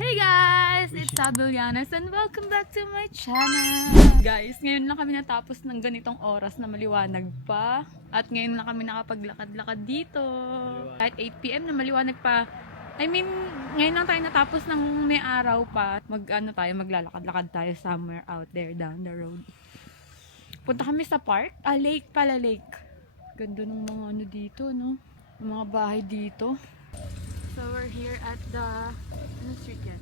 Hey guys! It's Abelianas and welcome back to my channel! Guys, ngayon lang kami natapos ng ganitong oras na maliwanag pa. At ngayon lang kami nakapaglakad-lakad dito. Kahit 8 PM na maliwanag pa. Ngayon lang tayo natapos ng may araw pa. Maglalakad-lakad tayo somewhere out there down the road. Punta kami sa park. Lake pala, lake. Ganda ng mga ano dito, no? Mga bahay dito. So we're here at the street yan?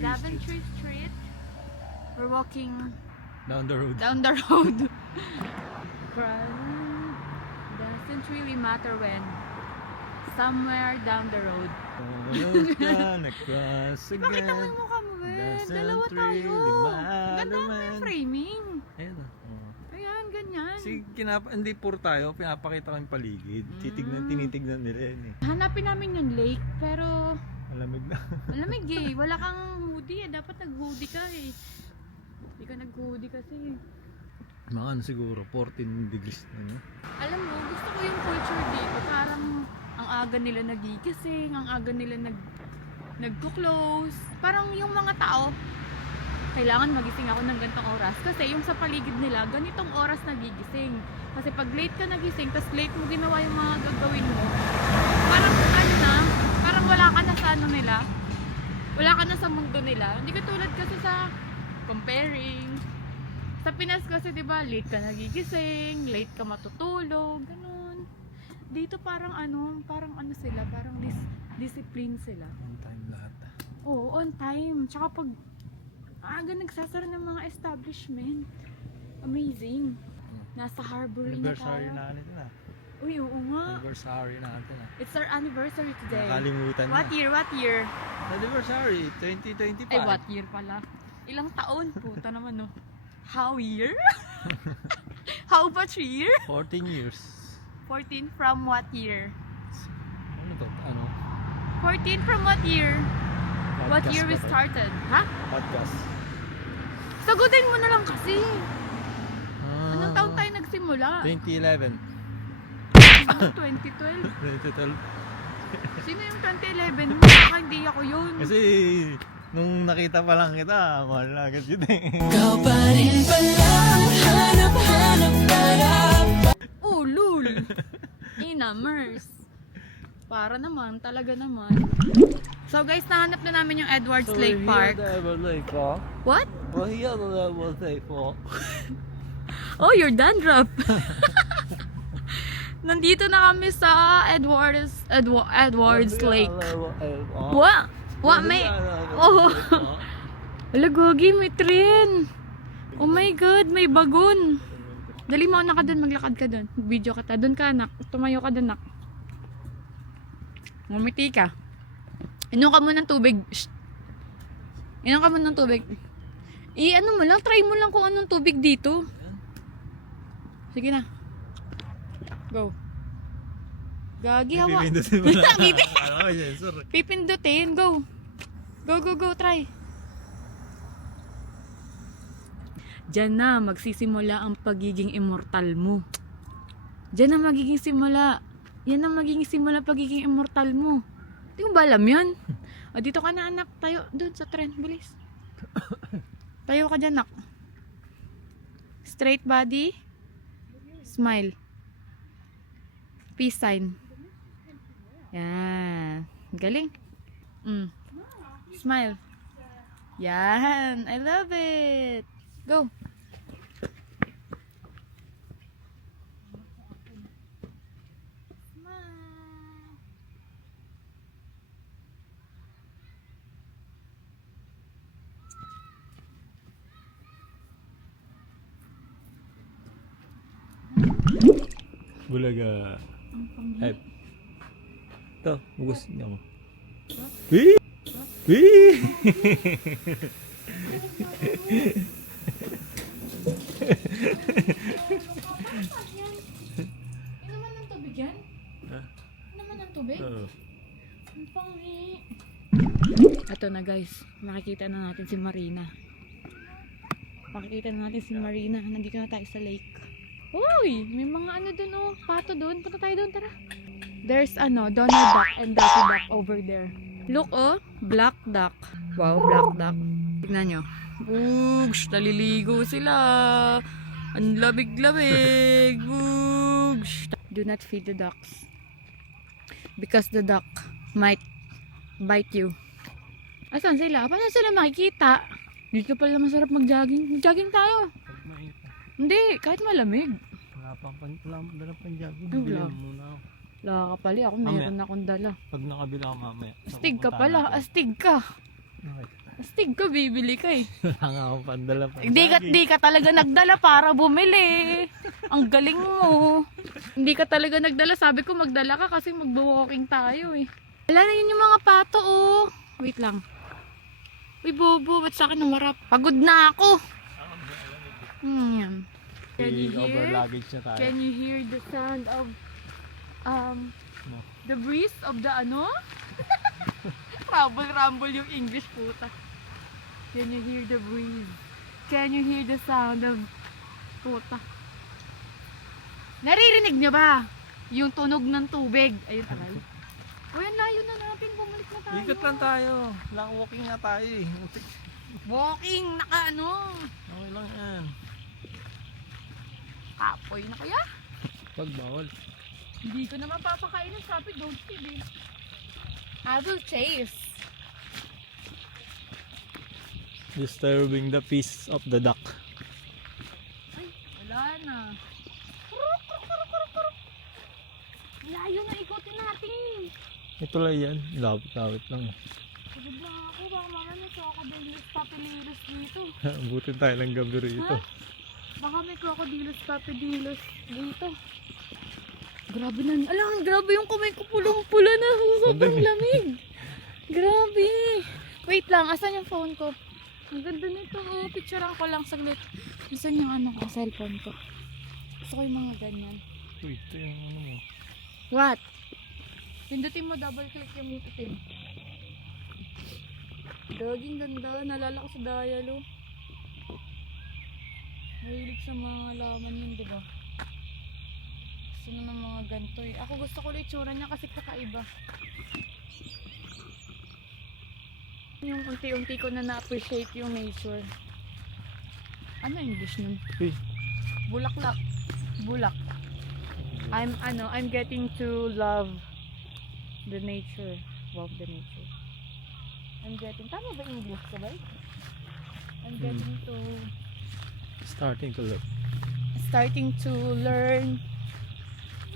Daventry Street. We're walking Down the road. Doesn't really matter when. Somewhere down the road. Nag-cross again. Pakita mo yung mukha mo, Ben. Doesn't Dalawa tayo. really Ganda mo yung framing. Ayun Ayan, ganyan. hindi puro tayo, pinapakita kami paligid. Tinitignan nila yun eh. Hanapin namin yung lake, pero Malamig na. malamig eh. Wala kang hoodie eh. Dapat nag-hoodie ka eh. Hindi ka nag-hoodie kasi. Mga ano siguro, 14 degrees na no? Alam mo, gusto ko yung culture dito. Parang ang aga nila nagigising, ang aga nila nagko-close. Parang yung mga tao, kailangan magising ako ng ganitong oras. Kasi yung sa paligid nila, ganitong oras nagigising. Kasi pag late ka nagising, tas late mo ginawa yung mga gagawin mo, parang ano na, parang wala ka na sa ano nila. Wala ka na sa mundo nila. Hindi ka tulad kasi sa comparing. Sa Pinas kasi 'di ba, late ka nagigising, late ka matutulog, ganun. Dito parang ano sila, parang discipline sila. On time lahat. Oo, on time. Tsaka pag aga nagsasara ng mga establishment. Amazing. Nasa harbor na Anniversary tayo. na nito na. Uy, oo nga. Anniversary na natin na. It's our anniversary today. Nakalimutan What na. year? What year? Anniversary, 2025. Ay, what year pala? Ilang taon? Puta naman, no? How year? How much year? 14 years. 14 from what year? Ano to? Ano? 14 from what year? What Podcast year we ba to? started? Ha? Podcast. Sagutin mo na lang kasi. Anong taon Ah, tayo nagsimula? 2011. 2012? 2012. Sino yung 2011? Baka hindi ako yun. Kasi nung nakita pa lang kita, mahal na agad yun eh. Ikaw pa rin pala ang hanap-hanap. Oh, lul! Inamers. Para naman, talaga naman. So guys, nahanap na namin yung Edwards Lake Park. What? Oh, you're dandruff. Nandito na kami sa Edwards Lake. What? What may? Oh. Wala, Gogi, may train. Oh my God, may bagon. Dali mo na ka dun, maglakad ka dun. Video kita. Dun ka, anak. Tumayo ka dun, anak. Ngumiti ka. Inom ka muna ng tubig. Shh. Inom ka muna ng tubig. Ano mo lang, try mo lang kung anong tubig dito. Sige na. Go. Gagi, hawa. Pipindutin mo lang. Ano ko, sensor. Pipindutin, go. Go, try. Diyan na magsisimula ang pagiging immortal mo. Diyan na magiging simula. Yan ang magiging simula pagiging immortal mo. Hindi mo ba alam yan? O, dito ka na, anak. Tayo, doon sa tren. Bilis. Tayo ka dyan, anak. Straight body. Smile. Peace sign. Yan. Galing. Smile. Yan. I love it. Go. Smile. Bulaga. Ay. Ito, bugos niya mo. Wee! Wee! Inuman ng tubig yan? Ha? Inuman ng tubig? Oo. Ang pangi. Ito na guys, nakikita na natin si Marina. Makikita na natin si Marina. Nandito na tayo sa lake. Uy, may mga ano dun pato dun. Punta tayo dun, tara. There's Donald Duck and Daffy Duck over there. Look, oh. Black duck. Wow, black duck. Tignan nyo. Bugs! Naliligo sila. Ang labig-labig. Bugs! Do not feed the ducks. Because the duck might bite you. Asan sila? Paano sila makikita? Dito pala masarap mag-jogging. Mag-jogging tayo. Pag mainit. Hindi, kahit malamig. Wala pang dala pang jogging. Ay, Bilhin wala. muna ako. Wala ka pala. Ako meron akong dala. Pag nakabila ako mamaya. Astig ka pala. Astig ka. Okay. Astig ka, bibili ka eh. Wala nga akong pandala pa. Hindi ka talaga nagdala para bumili. Ang galing mo. Hindi ka talaga nagdala. Sabi ko magdala ka kasi magbo-walking tayo eh. Wala na yun yung mga pato oh. Wait lang. Uy bobo, ba't sa akin namarap? Pagod na ako. Yan. Can you Over hear? luggage na tayo. Can you hear the sound of No. the breeze of the ano? Rumble yung English puta. Can you hear the breeze? Can you hear the sound of puta? Naririnig niyo ba? Yung tunog ng tubig. Ayun tagal. O yan layo na natin. Bumalik na tayo. Ikot lang tayo. Lang walking nga tayo eh. Walking, naka ano. Okay lang yan. Apoy na kaya? Pag bawal. Hindi ko naman papakainin. Sabi, don't feed eh. I will chase. Disturbing the peace of the duck. Ay, wala na. Layo na ikutin natin. Ito lang yan. Lapit lang. Pagod na ako. Baka mamaya may crocodilos papililos dito. Butin tayo ng gabi rito. Ha? Baka may crocodilos papililos dito. Grabe na. Alam, grabe yung kamay ko pulong-pula na. Sobrang lamig. Grabe. Wait lang, asan yung phone ko? Ang ganda nito. Oh, picturean ko lang saglit. Asan yung ano ko, cellphone ko? Gusto ko yung mga ganyan. Uy, ito yung ano mo. What? Pindutin mo, double click yung itim. Daging ganda. Nalala ko sa Dialo. Mahilig sa mga laman yun, diba? Gusto na ng mga ganito eh. Ako gusto ko ulit itsura niya kasi kakaiba. Yung unti-unti ko na na-appreciate yung nature. Ano English nun? Uy, Bulaklak. Bulak. I'm getting to love the nature. Love the nature. Tama ba English ka ba? I'm getting to starting to learn. To learn.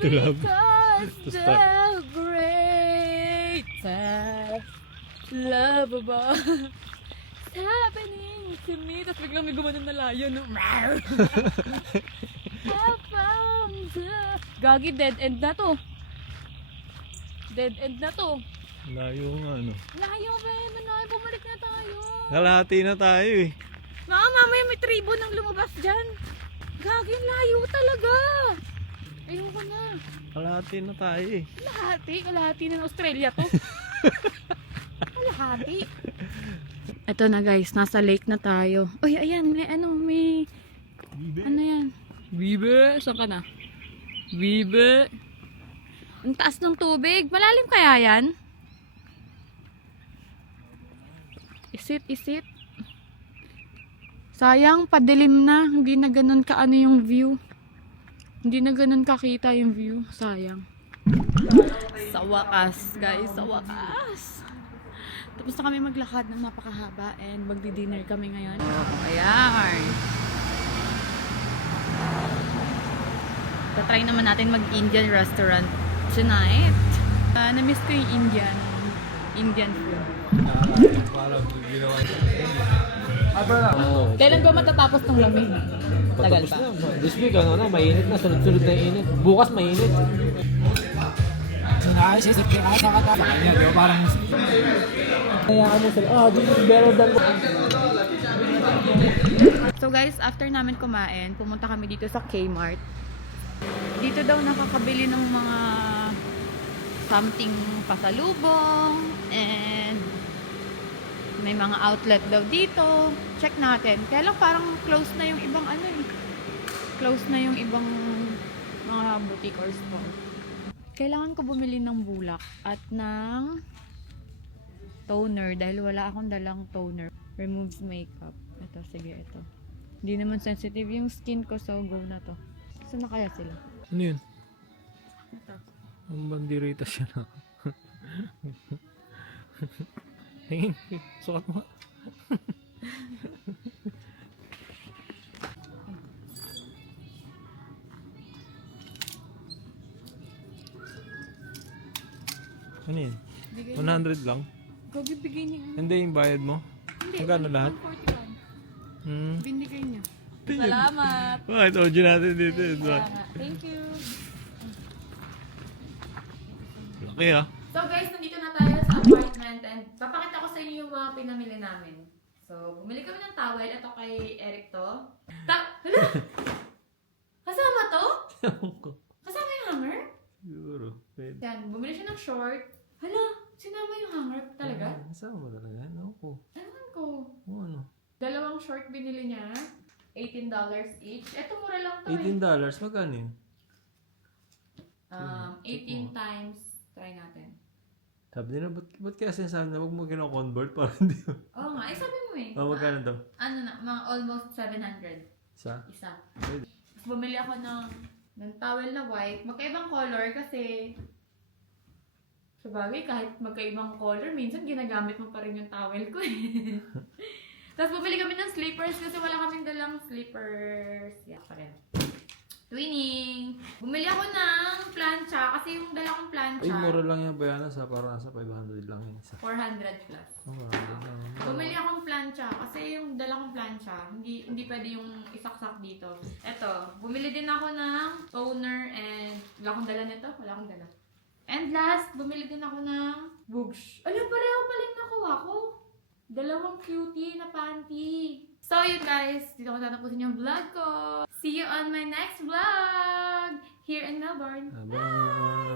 To love. Because To the start. greatest love of all is happening to me. Tapos biglang may gumanon na layo, no? I found the... Gagi, dead end na to. Dead end na to. Layo nga ano. Layo ba yun? Manay, bumalik na tayo. Kalahati na tayo eh. Mamaya may tribo nang lumabas dyan. Gagi, layo talaga. Ayoko na. Kalahati na tayo eh. Kalahati ng Australia to. Kalahati. Ito na guys, nasa lake na tayo. Uy, ayan, may ano yan? Bibe, saan ka na? Bibe. Ang taas ng tubig. Malalim kaya yan? Isit. Sayang, padilim na. Hindi na ganun kaano yung view. Hindi na ganun kakita yung view. Sayang. Sa wakas, guys. Sa wakas. Tapos na kami maglakad ng napakahaba and magdi-dinner kami ngayon. Ayan. Tatry naman natin mag-Indian restaurant tonight. Na-miss ko yung Indian food. Parang ginawa Kailan ba matatapos ng lamig? Tagal pa. This week, ano na, mainit na, sunod-sunod na init. Bukas mainit. Naisisip ka sa kata. Sa kanya, di ba? Parang... Kaya ano sila, this is better than... So guys, after namin kumain, pumunta kami dito sa Kmart. Dito daw nakakabili ng mga something pasalubong and may mga outlet daw dito. Check natin. Kaya lang parang close na yung ibang ano eh. Close na yung ibang mga boutique or store. Kailangan ko bumili ng bulak at ng toner dahil wala akong dalang toner. Removes makeup. Ito, sige, ito. Hindi naman sensitive yung skin ko, so go na to. Saan na kaya sila? Ano yun? Ito. Ang bandirita siya na. Tingin, sukat mo. Ano yun? Bigay 100 lang? bigay niya. Hindi yung bayad mo? Hindi. Magkano lahat? 41. Binigay niya. Salamat. Bakit? Audio natin dito. Thank you. Laki ah. So guys, nandito na tayo sa apartment and papakita ko sa inyo yung mga pinamili namin. So, bumili kami ng towel. Ito kay Eric to. Hala! Kasama to? Kasama yung hanger? Siguro. Pwede. Yan, bumili siya ng short. Hala! Sinama yung hanger talaga? Saan mo talaga? Ano ko? Ewan ko. Ano? Dalawang short binili niya. $18 each. Ito mura lang to $18? Magkano yun? 18 times. Try natin. Sabi nila, ba't kaya sinasabi na huwag mo kino-convert para hindi mo? Oo nga, sabi mo eh. Magkano daw? Ano na, mga almost 700. Isa? Isa. Pwede. Tapos bumili ako ng towel na white. Magkaibang color kasi sabagay kahit magkaibang color, minsan ginagamit mo pa rin yung towel ko eh. Tapos bumili kami ng slippers kasi wala kaming dalang slippers. Yeah, pa rin. Twinning! Bumili ako ng plancha kasi yung dala kong plancha, Ay, mura lang yan, Bayana. Parang nasa 500 lang yun. Isa. 400 plus. Oh, marami lang. Bumili akong plancha kasi yung dala kong plancha, hindi pwede yung isaksak dito. Eto, bumili din ako ng toner and wala akong dala nito, wala akong dala. And last, bumili din ako ng boogs. Alam, pareho pala yung nakuha ko. Dalawang cutie na panty. So yun guys, dito ko tatapusin yung vlog ko. See you on my next vlog here in Melbourne. Bye.